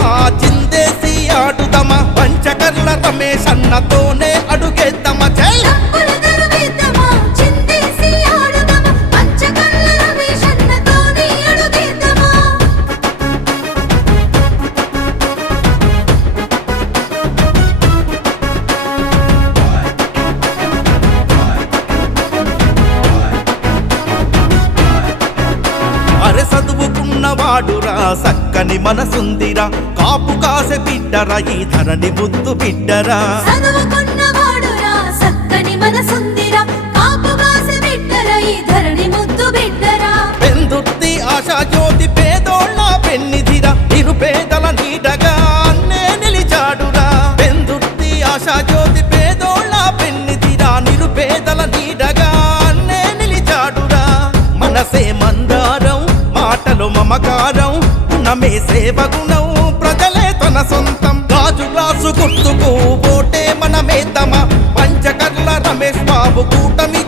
చేద్దామా చిందేసి ఆడుదామా పంచకర్ల రమేష్ అన్నతోనే అడుగేద్దామా జై అరే చదువుకున్నవాడురా సక్కని మనసుందిరా కాపు కాసే బిడ్డరా ఈ ధరణి ముద్దు బిడ్డరా పెందుర్తి ఆశా జ్యోతి పేదోళ్ళ పెన్నిధిరా నిరుపేదల నీడగా అన్నే నిలిచాడురా పెందుర్తి ఆశా జ్యోతి పేదోళ్ళ పెన్నిధిరా నిరుపేదల నీడగా అన్నే నిలిచాడురా మనసే మందారం మాటలు మమకారం గుణమే సేవగుణం ప్రజలే తన సొంతం గాజు గ్లాసు గుర్తుకు ఓటే మనమేద్దామా పంచకర్ల రమేష్ బాబు కూటమి